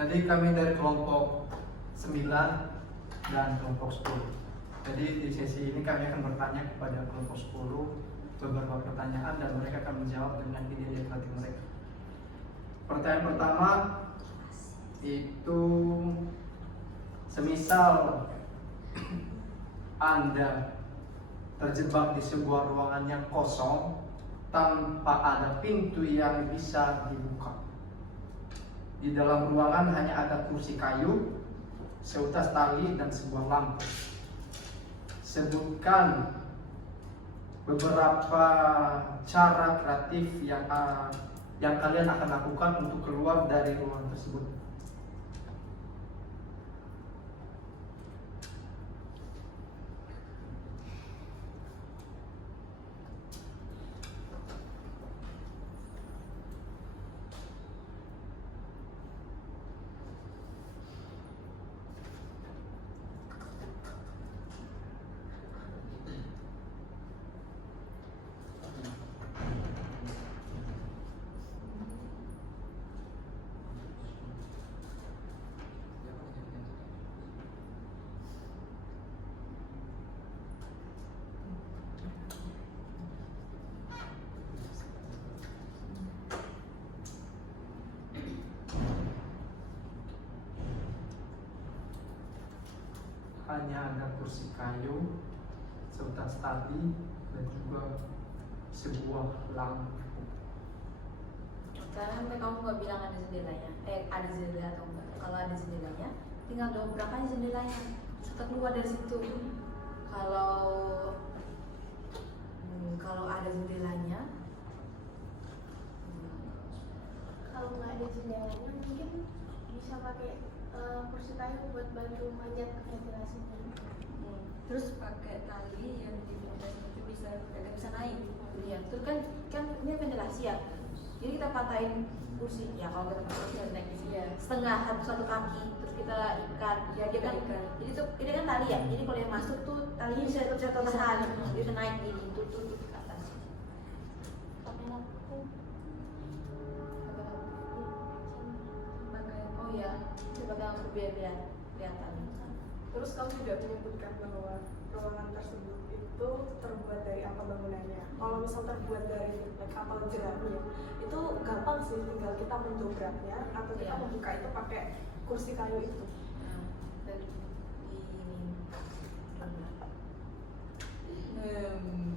Jadi kami dari kelompok 9 dan kelompok 10. Jadi di sesi ini kami akan bertanya kepada kelompok 10 beberapa pertanyaan dan mereka akan menjawab dengan ide-ide kreatif mereka. Pertanyaan pertama itu, semisal Anda terjebak di sebuah ruangan yang kosong tanpa ada pintu yang bisa dibuka. Di dalam ruangan hanya ada kursi kayu, seutas tali, dan sebuah lampu. Sebutkan beberapa cara kreatif yang kalian akan lakukan untuk keluar dari ruangan tersebut. Hanya ada kursi kayu, seutas tali, dan juga sebuah lampu. Sekarang kamu nggak bilang ada jendelanya, ada jendela atau enggak? Kalau ada jendelanya, tinggal dobrak aja jendelanya, kita keluar dari situ. Kalau ada jendelanya, kalau nggak ada jendelanya mungkin bisa pakai kursi kayu buat bantu manjat ventilasi. Terus pakai tali yang di ventilasi itu agak bisa naik. iya, terus kan ini ventilasi ya. Jadi kita patahin kursi, ya kalau kita pakai kursi naik di sini. Setengah satu kaki, terus kita ikat. Ya dia kan Ikat. Jadi tuh ini kan tali ya. Jadi kalau yang masuk tuh talinya bisa tahan, dia bisa naik gini, tuh ke atas. Pakai lampu. Oh iya, coba kamu biar kelihatan. Terus kamu juga menyebutkan bahwa ruangan tersebut itu terbuat dari apa bangunannya. Kalau misal terbuat dari kapal jerami, itu gampang sih, tinggal kita mendobraknya atau kita membuka itu pakai kursi kayu itu. Dan ini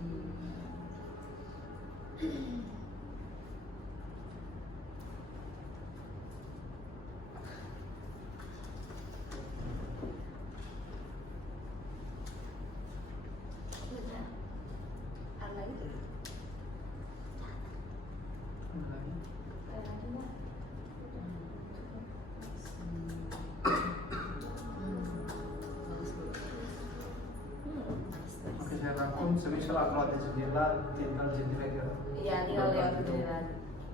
ada itu. Oke, saya rangkum. Semisal kalau ada jendela, tinggal jendela ya. Iya, tinggal lewat jendela.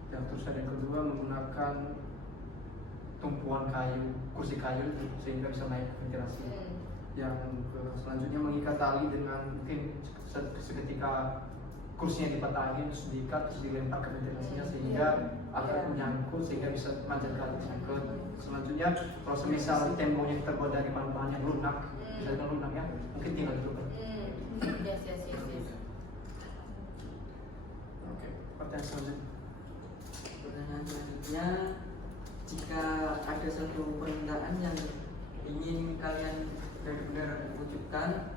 Yang terus yang kedua menggunakan tumpuan kayu, kursi kayu sehingga bisa naik ventilasi. Yang selanjutnya mengikat tali dengan mungkin seketika kursinya dipatahin, terus diikat, terus dilempar ke ventilasinya sehingga agar menyangkut sehingga bisa manjat ke atas. Selanjutnya kalau semisal temboknya terbuat dari bahan-bahan yang lunak, misalnya lunak ya, mungkin tinggal ditutup. Yes. Oke, pertanyaan selanjutnya. Pertanyaan selanjutnya, jika ada satu permintaan yang ingin kalian benar-benar wujudkan,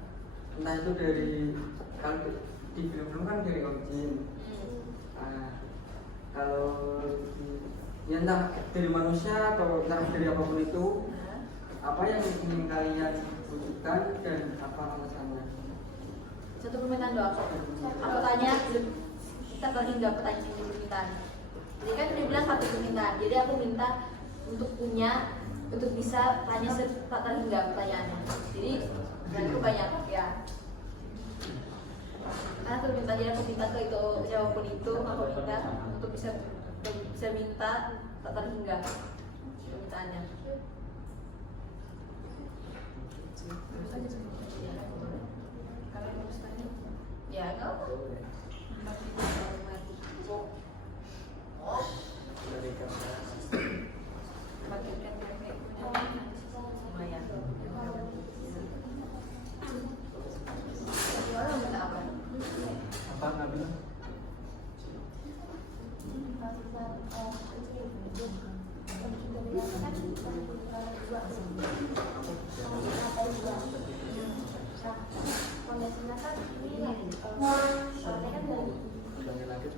entah itu dari, kalau di film-film kan dari origin, kalau ya entah dari manusia atau entah dari apapun itu, apa yang ingin kalian wujudkan dan apa alasannya? Satu permintaan doang. Aku tanya, kita terhingga pertanyaan. Jadi kan dia bilang satu permintaan. Jadi aku minta untuk bisa tanya terhingga pertanyaannya. Jadi dan itu banyak ya. Karena aku minta, jadi aku minta ke itu siapapun itu, aku minta untuk bisa minta tak terhingga permintaannya. Kalian harus tanya. Ya, kau Bagikan Fondasinya kan ini soalnya kan dari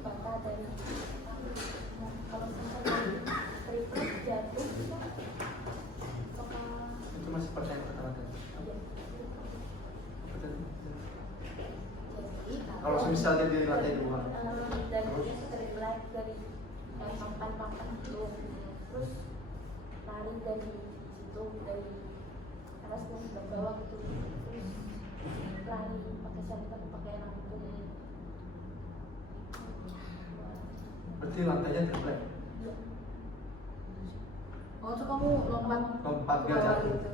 bata dari kalau misalnya triplek jatuh Itu masih percaya kata-kata. Kalau misalnya di lantai 2. dari triplek dari yang papan itu terus lari dari situ dari atas ke bawah gitu terus lari pakai senter pakai lampu. Berarti lantainya triplek. Oh, tuh kamu lompat Lompat ke gak bawah jatuh. gitu.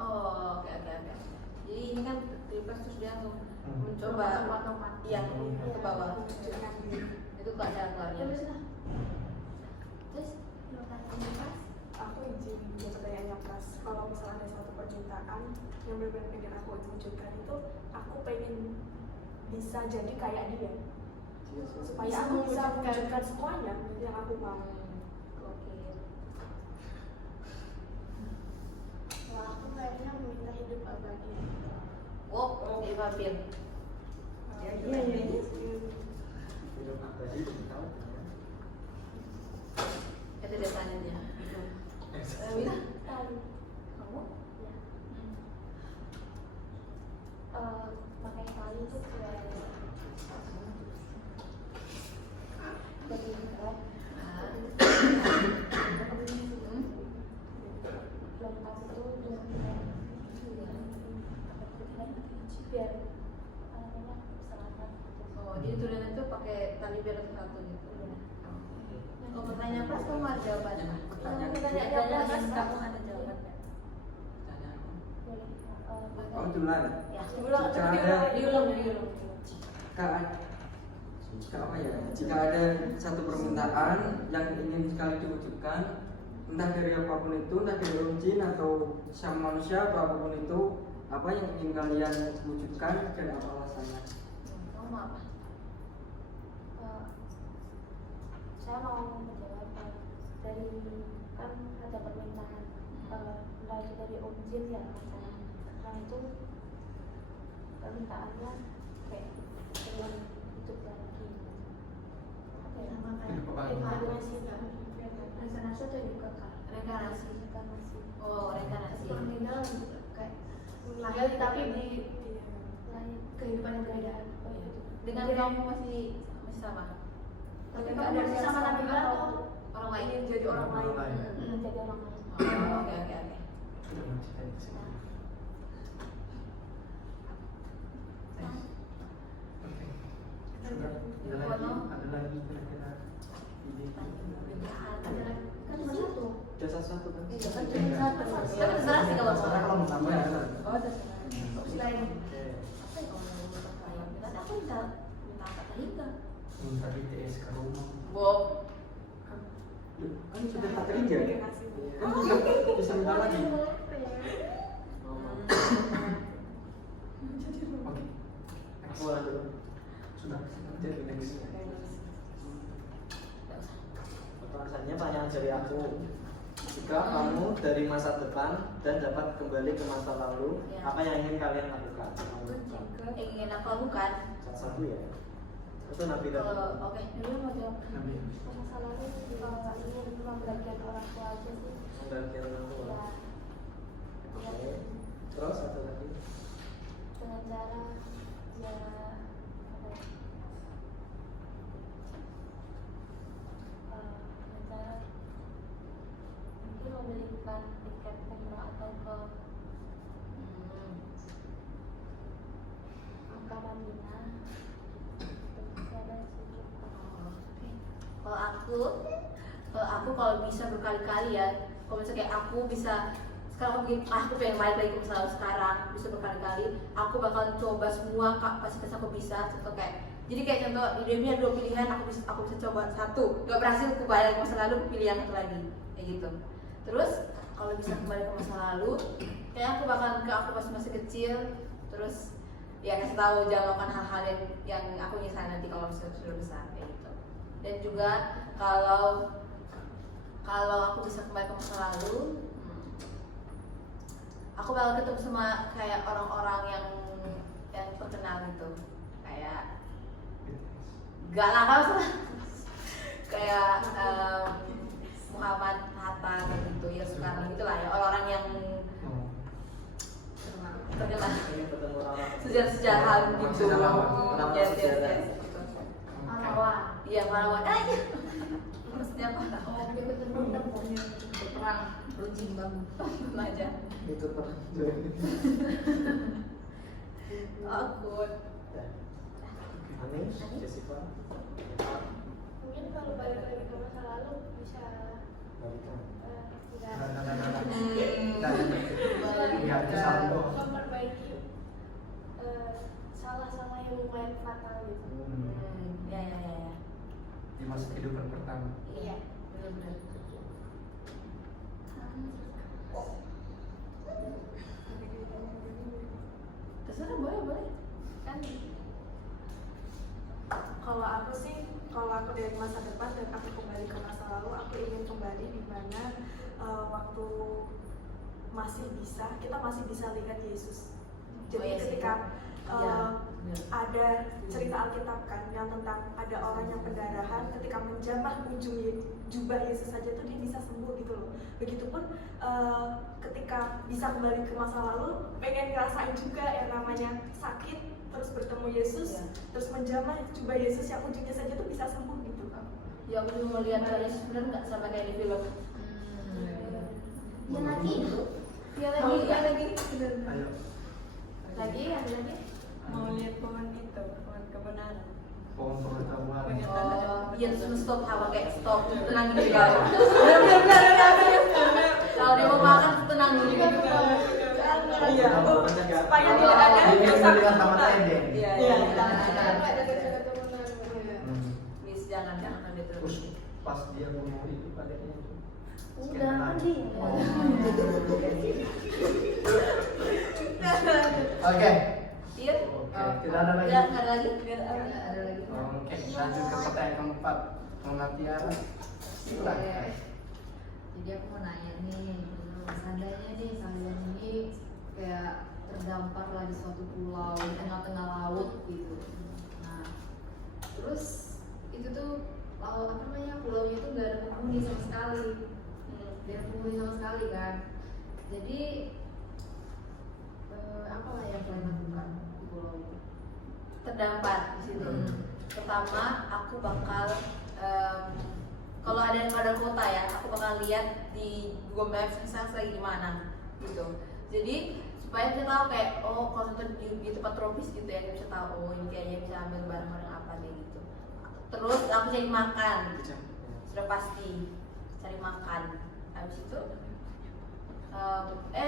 Oh, oke. Jadi ini kan triplek terus dia mencoba yang ke bawah. Itu keadaan larinya. Terus lokasinya pas Aku izin buat pertanyaannya Pras. Kalau misalnya ada satu permintaan yang benar-benar pengen aku wujudkan itu, aku pengen bisa jadi kayak dia, supaya aku bisa mewujudkan semuanya yang aku mau. Oke. kalau aku kayaknya meminta hidup abadi. Oh, jadi vampir. Hidup abadi tahu ya. Itu desanya. Wina, Tahu kamu? ya. Pakai tali itu kayak dari berat lompat itu dengan biar namanya selamat. Oh, jadi tulisan itu pakai tali biar satu gitu. Oh, pertanyaan pas kamu ada jawabannya? Pertanyaan kamu ada jawabannya? Boleh Oh, duluan. Ya, Jika ada- diulang. Jika ada satu permintaan yang ingin sekali diwujudkan, entah dari apapun itu, entah dari orang jin atau sama manusia atau apapun itu, apa yang ingin kalian wujudkan dan apa alasannya? Kamu mau apa? saya mau menjawab dari kan ada permintaan entah itu dari Om Jin ya katanya. Nah itu permintaannya kayak pengen hidup lagi apa ya Hidup kembali. reinkarnasi reinkarnasi atau hidup kekal Reinkarnasi. reinkarnasi Oh, reinkarnasi. meninggal kayak lahir tapi di lahir kehidupan yang berbeda. Dengan kamu masih sama? Tapi kamu masih sama Nabi atau Orang lain? Ingin jadi orang lain. menjadi orang lain? Oh, oke. Sudah menceritakan di sini. Oke. Ada lagi kira-kira ide? Ada lagi kan cuma satu. Ada satu kan? Iya kan cuma satu. Kan terserah sih kalau Karena kalau mau nambah ya ada. Oh, terserah. Opsi lain. Oke. Apa ya kalau mau berkaya? Kan aku minta apa tadi kan? Minta BTS ke rumah. Bob. Kan sudah tak kerja. Kan bisa minta lagi. Oke. Aku ada. Sudah. Jadi next. Alasannya pertanyaan dari aku. Jika kamu dari masa depan dan dapat kembali ke masa lalu, Ya. apa yang ingin kalian lakukan? Yang ingin aku lakukan. Salah satu ya. Itu Nabi tadi. Kalau oke, dulu mau jawab. Nabi. Masa lalu ingin membagian orang tua aja sih. Membagian orang tua. Ya, Oke. Terus satu lagi. dengan cara ya apa ya? Dengan cara mungkin membelikan tiket umrah atau ke Mekah Madinah. Terus ada sih. Kalau aku kalau bisa berkali-kali ya, kalau misalnya kayak aku bisa sekarang aku pengen balik lagi ke masa lalu sekarang bisa berkali-kali, aku bakal coba semua kapasitas aku bisa. Contoh kayak jadi kayak contoh di dunia ada 2 pilihan, aku bisa coba satu, nggak berhasil aku balik ke masa lalu, aku pilih yang satu lagi kayak gitu. Terus kalau bisa kembali ke masa lalu, kayak aku bakal ke aku pas masih kecil, terus ya kasih tahu jangan melakukan hal-hal yang aku nyesal nanti kalau sudah besar kayak gitu. Dan juga kalau aku bisa kembali ke masa lalu, aku bakal ketemu sama kayak orang-orang yang terkenal gitu, kayak gak lah kayak Muhammad Hatta gitu ya sekarang gitulah ya, orang-orang yang terkenal sejarah gitu. Iya, pahlawan aja. Maksudnya pahlawan perang runcing banget aja. Itu pernah Takut. Anis, Jessica. Mungkin kalau balik lagi ke masa lalu bisa Nggak bisa dong. memperbaiki salah-salah yang lumayan fatal gitu. Ya. Di masa kehidupan pertama. Iya. Benar-benar. Terserah, boleh. Kan Kalau aku sih, kalau aku dari masa depan dan aku kembali ke masa lalu, aku ingin kembali di mana waktu kita masih bisa lihat Yesus. Jadi iya sih. ketika Iya, ada cerita Alkitab kan yang tentang ada orang yang pendarahan, ketika menjamah ujung jubah Yesus saja tuh dia bisa sembuh gitu loh. Begitupun ketika bisa kembali ke masa lalu, pengen ngerasain juga yang namanya sakit terus bertemu Yesus, Iya. terus menjamah jubah Yesus yang ujungnya saja tuh bisa sembuh gitu. ya aku juga mau lihat Yesus benar nggak sama kayak di film. Yang lagi, Ayo. lagi ada lagi. Mau lihat pohon itu, pohon kebenaran. Pohon pengetahuan. Oh, iya terus stop hawa kayak stop tenang dulu kau. Benar. Kalau dia mau makan tenang dulu. Iya, supaya tidak ada Ini dosa yang lihat sama kebutaan. tendeng. Iya. Ada kata-kata Please jangan sampai Terus terus. pas dia ngomong itu padanya itu. Udah kan dia. Oke. Iya. Tidak ada lagi. Ya, nggak ada lagi. Ada lagi. Oke, lanjut ke pertanyaan keempat. Mengertian. Silakan. Jadi aku mau nanya nih, seandainya nih kalian ini kayak terdampar lah di suatu pulau di tengah-tengah laut gitu. Nah, terus itu tuh pulaunya itu nggak ada penghuni sama sekali, nggak ada penghuni sama sekali kan. Jadi apalah yang kalian lakukan di pulau itu? Terdampar di situ. Pertama, aku bakal kalau ada kota ya, aku bakal lihat di Google Maps misalnya lagi di mana gitu. Jadi supaya kita tahu kayak kalau contoh di tempat tropis gitu ya, kita bisa tahu ini kayaknya bisa ambil barang-barang apa nih gitu. Terus aku cari makan, sudah pasti cari makan. Habis itu ya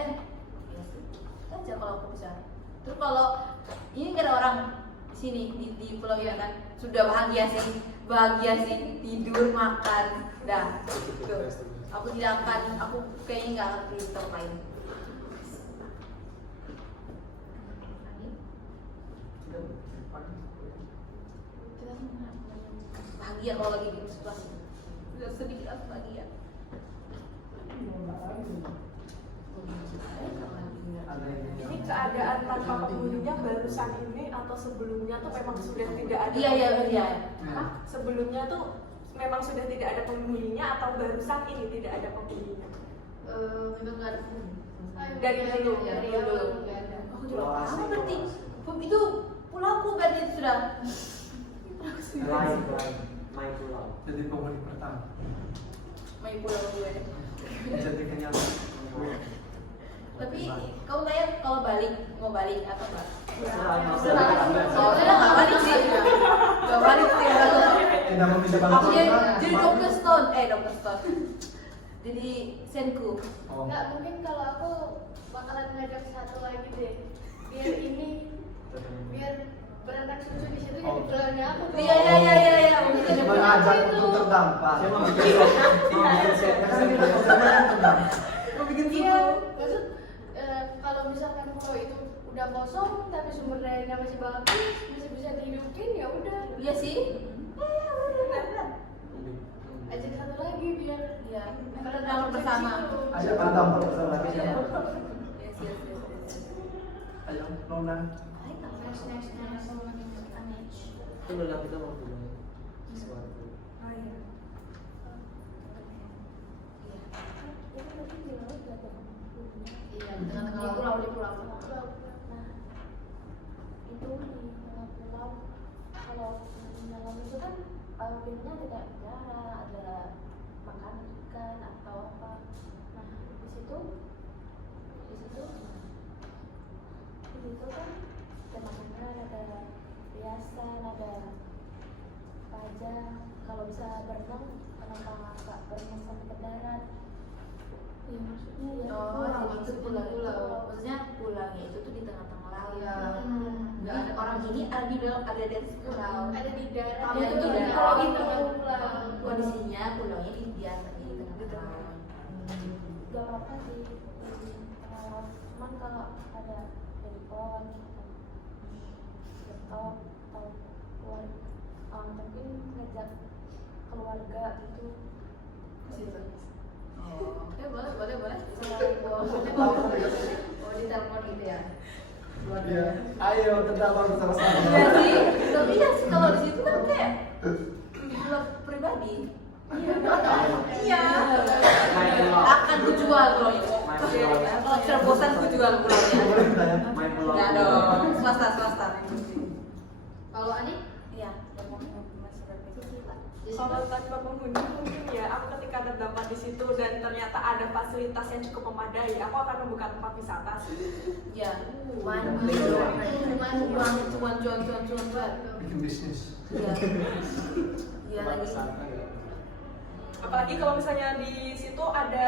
sih aja kalau aku bisa. Terus kalau ini nggak ada orang di sini di pulau ini kan, sudah bahagia sih tidur makan dah gitu. Aku kayaknya nggak akan pergi tempat lain. Bahagia kalau lagi di sebelah sudah sedikit aku bahagia. Ini keadaan tanpa penghuninya barusan ini atau sebelumnya tuh memang sudah tidak ada? Iya. Sebelumnya tuh memang sudah tidak ada penghuninya atau barusan ini tidak ada penghuninya? Memang nggak ada penghuni. Dari dulu. Dari dulu. Aku juga Pulau apa asli, berarti? pulau Itu pulauku berarti itu sudah. Lain, main pulau. Jadi penghuni pertama. Main pulau gue. Jadi kenyaman. Tapi kamu tanya kalau mau balik atau enggak? Soalnya Nggak balik sih. Tidak mau bisa Aku bantu. jadi Dr. Stone. Jadi Senku. Oh. Nggak, mungkin kalau aku bakalan ngajak satu lagi deh, biar beranak cucu di situ jadi pulaunya aku. Iya. Mengajak untuk terdampar. Saya mau bikin Mau bikin Iya, maksud kalau misalkan pulau itu udah kosong tapi sumber dayanya masih bagus, masih bisa dihidupin, ya udah. Iya sih. Ajak satu lagi biar ya kita dalam bersama. Ayo tampil bersama lagi Iya. siapa? Yes, yes, yes, yes, yes. Ayo Nona. Next. Itu bilang kita mau bilang sesuatu. Oh iya. Iya, di tengah-tengah di pulau. Nah, itu di tengah pulau, kalau di dalam itu kan biasanya ada kayak udara, ada makan ikan atau apa. Nah, di situ kan ada makanan, ada hiasan, ada pajak. Kalau bisa berenang, kenapa nggak berenang sampai ke darat? Ya maksudnya ya Oh, jadi itu pulau. pulau. Maksudnya pulaunya itu tuh di tengah-tengah laut. Iya. Nggak ada orang ini ada di dalam, ada di pulau. Ada di darat. Kamu Ya, itu di di darat. pulau Di itu. pulau. Kondisinya pulaunya di tengah-tengah laut. Gak apa-apa sih di tengah laut. Cuman kalau ada handphone laptop atau mungkin ngajak keluarga gitu. Oh, boleh. Oh, di telepon gitu ya. Iya. Ayo terdapat bersama-sama. Iya sih, tapi ya sih kalau di situ kan kayak vlog pribadi. Iya. Akan kujual kalau itu. Kalau terbosan kujual pulaunya. Main pulau. Enggak dong, swasta. Kalau Ani? Iya. Kalau tanpa penghuni mungkin ya aku ketika terdapat di situ dan ternyata ada fasilitas yang cukup memadai, aku akan membuka tempat wisata sih. Ya, cuan. Bikin bisnis. Iya lagi. Apalagi kalau misalnya di situ ada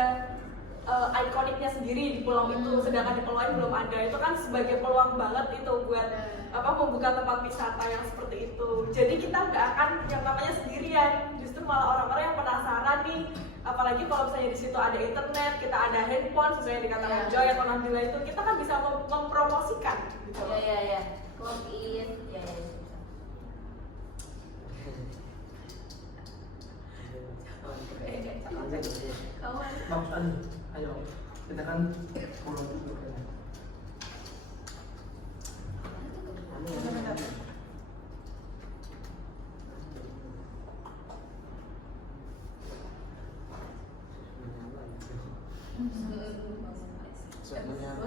ikoniknya sendiri di pulau itu, sedangkan di pulau lain belum ada. Itu kan sebagai peluang banget itu buat membuka tempat wisata yang seperti itu. Jadi kita nggak akan yang namanya sendirian, justru malah orang-orang yang penasaran nih. Apalagi kalau misalnya di situ ada internet, kita ada handphone sesuai yang dikatakan Joy atau Nabila itu, kita kan bisa mempromosikan. Gitu. Iya. Clock-in. Iya. Kawan. Bagus Ani. Ayo. Kita kan pulau dulu kayaknya.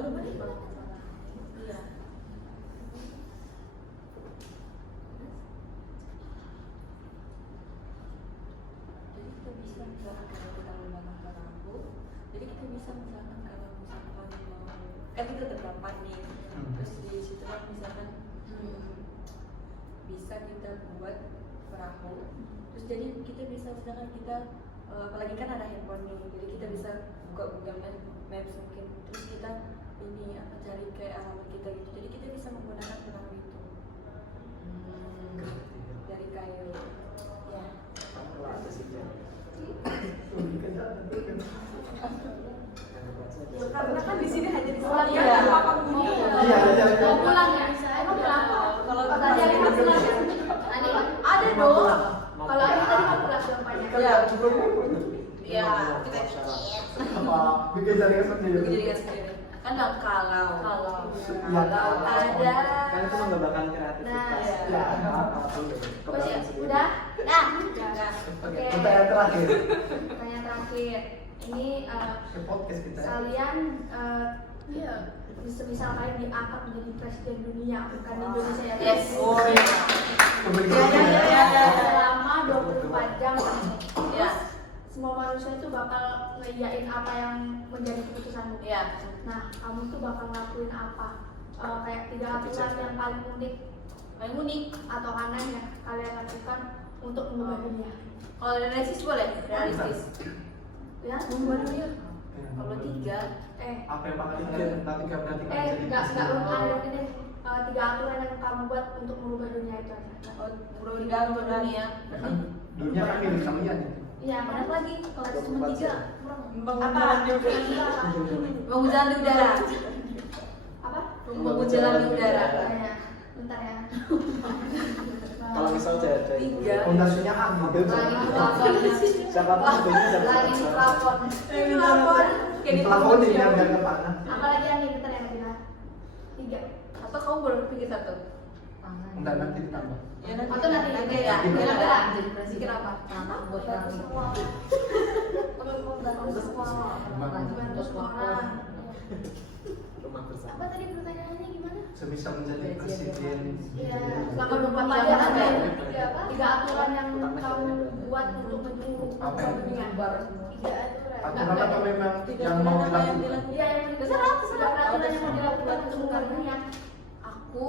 Boleh. Iya. Jadi kita bisa misalkan kalau kita menggunakan lampu, jadi kita bisa misalkan kalau misalkan mau kan kita terdapat nih, terus di situ kan misalkan bisa kita buat perahu, terus jadi kita bisa misalkan kita apalagi kan ada handphone nih, jadi kita bisa buka Google Maps mungkin, terus kita ini cari kayak alamat kita gitu, jadi kita bisa menggunakan perahu itu dari kayu. Ya. Karena kan di sini hanya Iya. disediakan tanpa penghuni. Iya. Mau pulang ya? Emang kenapa? Kalau tadi Ani mau pulang ya? Ani ada dong. Kalau Ani tadi mau pulang jawabannya. Iya. Iya. Kita Apa? Bikin jaringan sendiri. jadi sendiri. Kan nggak kalau Ya, ada. Kan itu mengembangkan kreativitas. Ya. Udah. Nah. Oke. Pertanyaan terakhir. Pertanyaan terakhir. Ini Ke podcast kita. kalian misal kalian diangkat menjadi presiden dunia bukan Indonesia ya. Yes. Oh iya. Kembali Ya. Selama 24 jam. Ya. Semua manusia itu bakal ngeiyain apa yang menjadi keputusanmu. Ya. Nah, kamu tuh bakal ngelakuin apa? Kayak 3 aturan yang paling unik atau aneh yang kalian lakukan untuk mengubah dunia. Kalau realistis boleh? Realistis. Ya, mengubah dunia. Kalau 3 Apa yang bakal kita nanti berarti enggak ada ini 3 aturan yang kamu buat untuk merubah dunia itu aja. berubah untuk dunia. dunia kan milik kalian. Iya, Mana lagi? Kalau cuma 3 apa? Bangun jalan di udara. Apa? Bangun jalan di udara. Ya, bentar ya. Kalau misal ada Tiga. Fondasinya A gitu. Langit plafon. siapa tahu bentuknya siapa Langit tahu. plafon. Plafon. Kayak di Plafon ini yang biar kemana? Apalagi yang ini bentar yang kedua. 3. Atau kamu baru pikir satu? Tangan. Entar nanti ditambah. Ya nanti. Atau nanti nanti ya. ya. Kira-kira. Jadi presiden apa? Tangan buat langit. Membantu semua. Membantu semua orang. Rumah bersama. Apa tadi pertanyaannya gimana? Sebisa menjadi presiden. Iya. Selama 24 Tiga jam apa? ada. Tiga apa? 3 aturan yang kamu buat untuk mendukung Apa yang dunia. 3 aturan. Aturan atau memang yang mau dilakukan? Iya, yang terserah peraturan yang mau dilakukan untuk mengubah dunia. Aku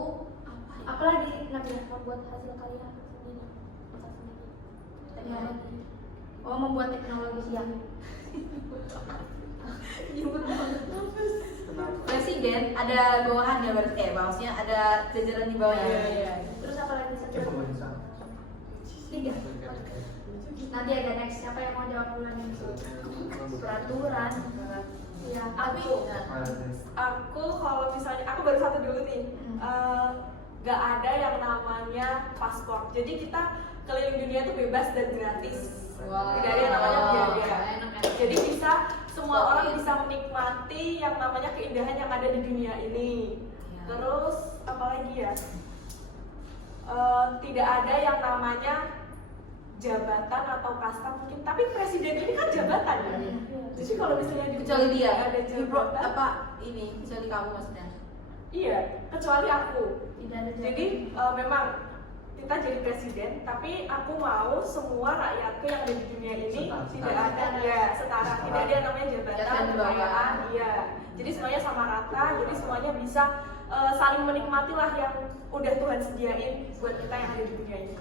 apalagi namanya Membuat hasil karya sendiri. Masak sendiri. Teknologi. oh membuat teknologi siap. Presiden ada bawahannya berarti bawahnya ada jajaran di bawahnya. Iya. Terus apa lagi satu? Ya pemerintah. 3. Nanti ada next siapa yang mau jawab duluan nih? Peraturan. Iya. Tapi Aku kalau misalnya aku baru satu dulu nih, nggak ada yang namanya paspor. Jadi kita keliling dunia tuh bebas dan gratis. Wow. Tidak ada yang namanya biaya. Enak. Jadi bisa semua orang bisa menikmati yang namanya keindahan yang ada di dunia ini. Ya. Terus apalagi ya? Tidak ada yang namanya jabatan atau kasta mungkin. Tapi presiden ini kan jabatan ya. Jadi kalau misalnya di kecuali dia ada jabatan, apa ini kecuali kamu maksudnya? iya, kecuali aku. Tidak ada Jadi memang kita jadi presiden, tapi aku mau semua rakyatku yang ada di dunia ini tidak ada ya setara, tidak ada yang namanya jabatan, Jabatan di bawah. kekayaan, iya. Jadi semuanya sama rata, jadi semuanya bisa saling menikmati lah yang udah Tuhan sediain buat kita yang ada di dunia ini.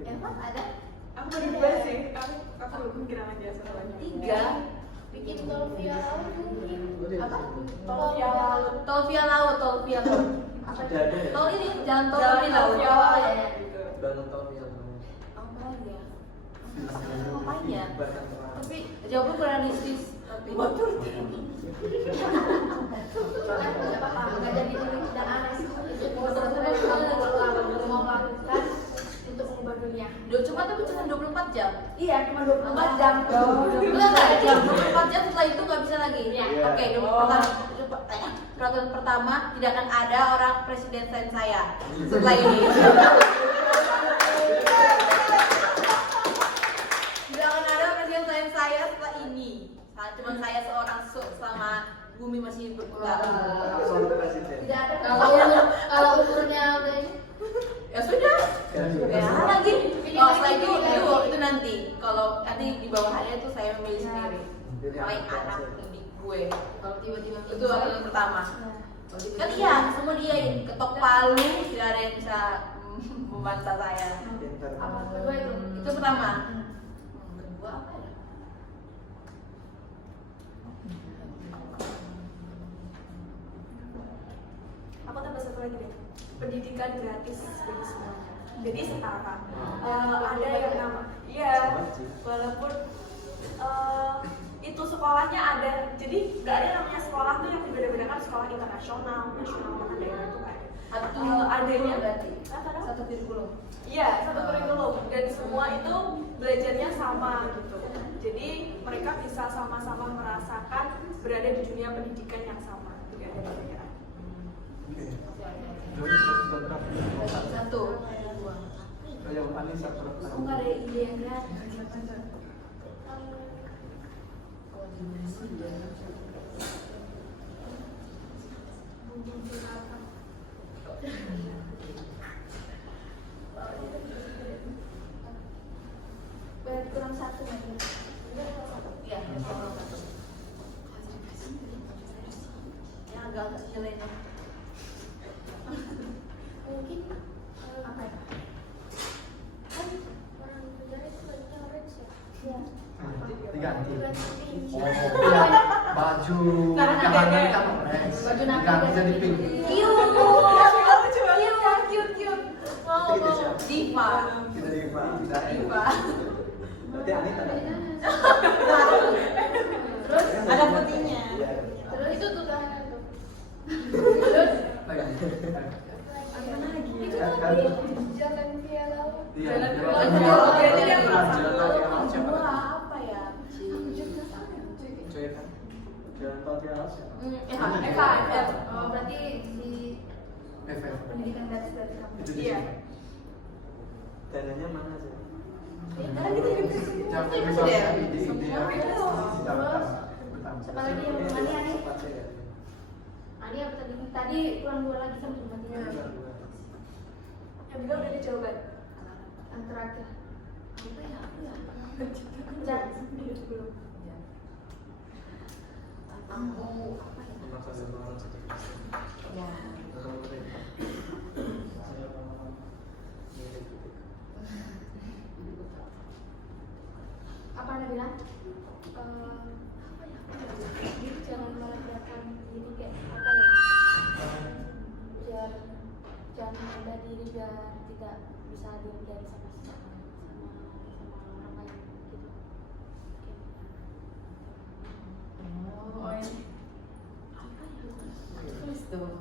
Emang ada Aku berdua sih, aku kira aja satu lagi. 3. Bikin tol via laut mungkin. Apa? Tol via laut. Tol via laut. Apa? Ada ya? Tol ini jalan tol Jalan di tol laut. via laut. Ya. Gitu. Bangun tahun yang lalu. Apa lagi ya? Apanya? Bahkan terang. Tapi jawabnya realistis. Tapi Nggak jadi unik dan aneh sih. Peraturan yang kamu mau lakukan untuk mengubah dunia. cuma 24 jam. Iya, cuma 24 jam. Enggak jam 24 jam setelah itu nggak bisa lagi. Iya. Oke, peraturan pertama tidak akan ada orang presiden selain saya setelah ini. Tidak akan ada presiden selain saya setelah ini. Cuma saya seorang selama bumi masih berputar. Soal presiden. Tidak ada. Kalau umurnya udah ini. Ya sudah. Ya lagi. Oh, setelah itu nanti. Kalau nanti di bawahannya itu saya memilih sendiri. Paling anak didik gue. Kalau tiba-tiba Itu aturan pertama. Kan iya, semua dia yang ketok palu, tidak ada yang bisa membantah saya. Pintar. Apa kedua itu? Itu pertama. Kedua apa ya? Aku tambah satu lagi deh, pendidikan gratis bagi semuanya. Jadi setara. Ada yang nama, iya, walaupun itu sekolahnya ada, jadi nggak ada namanya sekolah tuh yang berbeda-bedakan sekolah internasional, nasional, mana daerah itu kan. Adanya berarti Kenapa? satu kurikulum. Iya, satu kurikulum dan semua itu belajarnya sama gitu. Jadi mereka bisa sama-sama merasakan berada di dunia pendidikan yang sama, tidak ada perbedaan. Satu. Jawabannya satu. Aku nggak ada ide yang gratis. Berarti kurang satu lagi. Ya, yang agak jelek. Mungkin Apa ya? kan orang penjara itu bajunya orange ya. Iya. Diganti. Orange pink. Oh, iya. Baju Karena yang beda. ada kan orange. Baju nabi Diganti kan. jadi pink. Cute. Mau Diva. Kita di tidak. Diva. Berarti Anita. Terus ada putihnya. Iya. Terus itu tuh tahanan tuh. Itu tadi jalan via laut. Iya, Jalan jalan keluar. via laut. Berarti dia pernah Jalan satu. via laut siapa? Dua apa ya? Coy kan jalan tol via laut siapa? Eva. Oh, berarti di FF. pendidikan dasar dari kamu. Itu di Iya. sini. Dananya mana sih? Karena kita Yang misalnya ide-ide yang pertama. Siapa lagi yang Ani? Sepatnya ya. Ani apa tadi? Tadi kurang 2 lagi sama matinya. Yang bilang udah ada jawaban. Yang terakhir. Apa ya? Apa ya? Belum. Aku apa ya? Memaksa dan melarang satu pasti. Ya. Apa Anda bilang? Apa ya? Jangan merendahkan diri kayak apa ya? Jangan merendah diri biar tidak bisa dihargai sama orang lain gitu. Oh, ini. Apa ya? Tulis dong.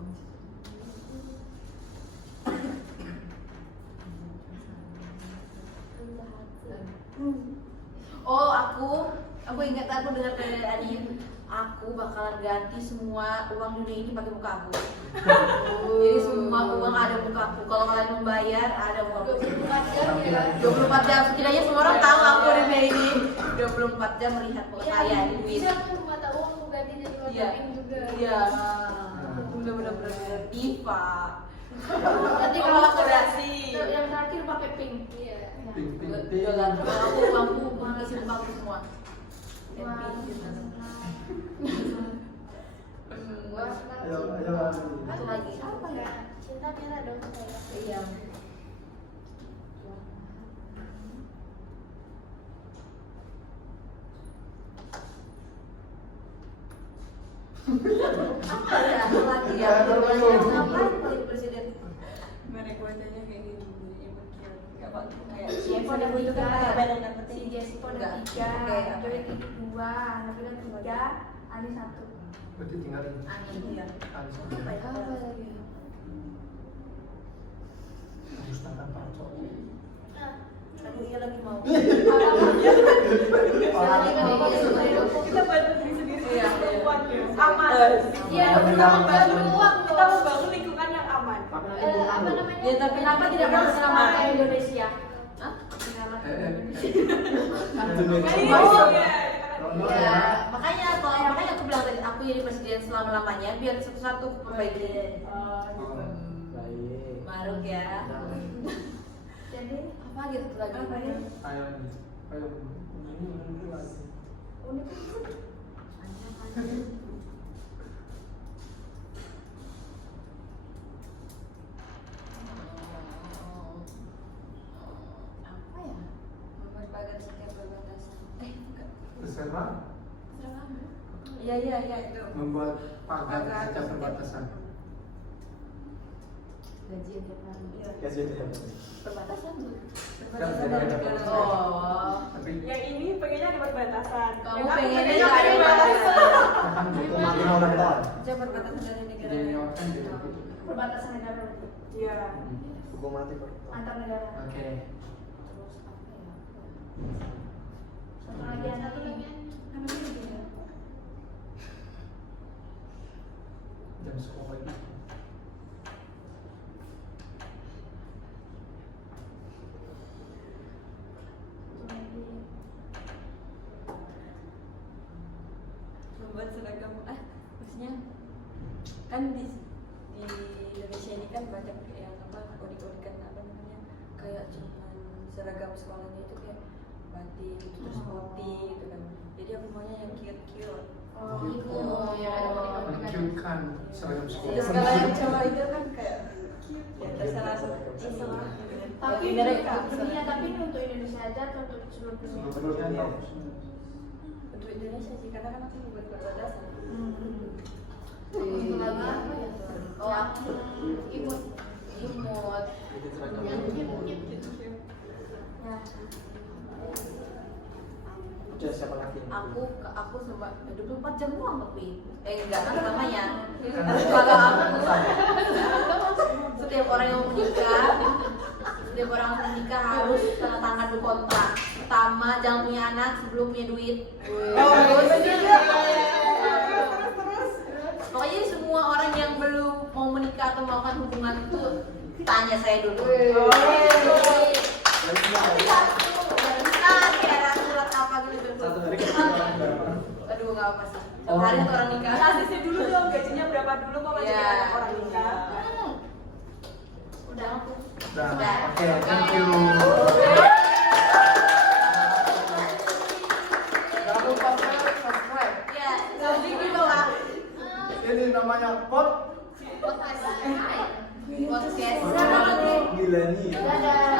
Rendah hati. Oh, aku ingat aku dengar dari Ani. Aku bakalan ganti semua uang dunia ini pakai muka aku. Jadi semua uang ada muka aku. Kalau kalian membayar ada muka aku. 24 jam ya. 24 jam. Setidaknya semua orang tahu aku dunia ini. 24 jam melihat muka saya di duit. Bisa aku mata uang aku ganti jadi warna Iya. pink juga. Iya. Bener-bener diva. Nanti Oh, kalau aku kolaborasi. yang terakhir pakai pink. Iya. Jualan aku mengisi muka aku semua. Wah. Satu lagi. Apa ya? Cinta merah dong saya. Iya. Apa ya? Satu lagi ya. Ngapain jadi presiden? Merek wajahnya kayak gitu. Gak apa kayak Si Eva ada itu kan 3, kayak badan yang si penting. Jessica Enggak. ada 3, Oke, Joy 2, Nabila 3, Ali 1. Berarti tinggalin. Ani ya. Apa ya? Apa lagi? Mustahkan Pak Cok. Kan dia lagi mau. Kita bantu diri sendiri Iya, perempuan ya. iya. Aman. Iya, Kita membangun uang Kita membangun lingkungan yang aman. apa namanya? Ya, tapi Kenapa tidak menyelamatkan Indonesia? Hah? Ya, makanya aku bilang tadi aku jadi presiden selama-lamanya biar satu-satu aku perbaiki. Baik. Maruk ya. Jadi Apa gitu lagi? apa ya? Ayo nih. Ayo. Ini lagi. Unik. Apa ya? Merupakan setiap perbatasan. Bukan. Beserta Iya itu. membuat pagar setiap perbatasan. Gajian tiap hari. Kasih dia. Perbatasan tuh. Kan beda-beda. Oh. Tapi Yang ini pengennya ada perbatasan. Kamu Yang aku pengennya pengennya nggak ada perbatasan. kan butuh Makin orang tua. Saya perbatasan dari negara. jadi kan beda gitu. Perbatasan negara berarti. Iya. Hukum mati kok. Antar negara. Oke. Satu lagi anak ini. Namanya gimana? Jam sekolah itu. Membuat seragam maksudnya kan di Indonesia ini kan banyak yang unik-unikan kayak cuman seragam sekolahnya itu kayak batik gitu, terus putih gitu kan. Jadi aku maunya yang cute. Oh, itu. Oh, ya, ada unik-unik. Menunjukkan seragam sekolah. Terus kalau yang cowok itu kan kayak cute ya terserah terserah. Tapi mereka ini tapi ini untuk Indonesia aja atau untuk seluruh dunia? Sebelumnya tahu. untuk Indonesia sih karena kan aku buat perbatasan. Itu lagi apa ya? Oh, aku imut. Itu seragam. Ya. Udah siapa lagi? Aku cuma 24 jam doang tapi enggak kan namanya. Kalau aku setiap orang yang mau menikah harus tanda tangan dulu kontrak. Pertama, jangan punya anak sebelum punya duit. Pokoknya semua orang yang belum mau menikah atau melakukan hubungan itu tanya saya dulu. Surat apa gitu. Satu hari Aduh, nggak apa sih. Setiap hari tuh orang nikah. Kasih dulu dong gajinya berapa dulu kok Iya. jadi anak orang nikah. Udah aku. Udah. Oke, thank you. Jangan lupa subscribe. Ya, jadi di bawah. Ini namanya podcast. Podcast. Gila nih. Dadah.